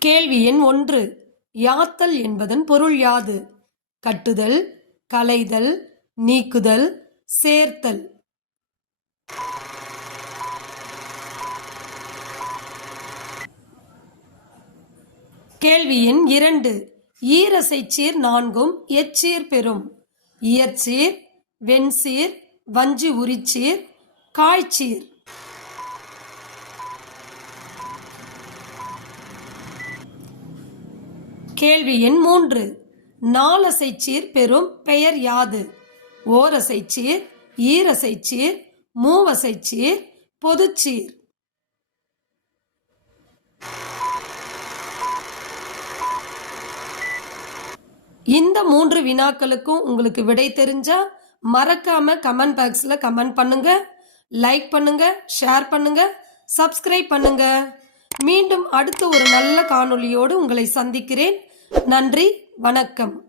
கேள்வி எண் ஒன்று. யாத்தல் என்பதன் பொருள் யாது? கட்டுதல் களைதல் நீக்குதல் சேர்த்தல். கேள்வி எண் இரண்டு. ஈரசைச்சீர் நான்கும் எச்சீர் பெறும். இயற்சீர் வெண்சீர் வஞ்சி உரிச்சீர் காய்ச்சீர். கேள்வி எண் மூன்று. நாலசைச்சீர் பெறும் பெயர் யாது? ஓரசைச்சீர் ஈரசைச்சீர் மூவசைச்சீர் பொதுச்சீர். இந்த மூன்று வினாக்களுக்கும் உங்களுக்கு விடை தெரிஞ்சா மறக்காம கமெண்ட் பாக்ஸ்ல கமெண்ட் பண்ணுங்க லைக் பண்ணுங்க ஷேர் பண்ணுங்க சப்ஸ்கிரைப் பண்ணுங்க. மீண்டும் அடுத்த ஒரு நல்ல காணொளியோடு உங்களை சந்திக்கிறேன். நன்றி வணக்கம்.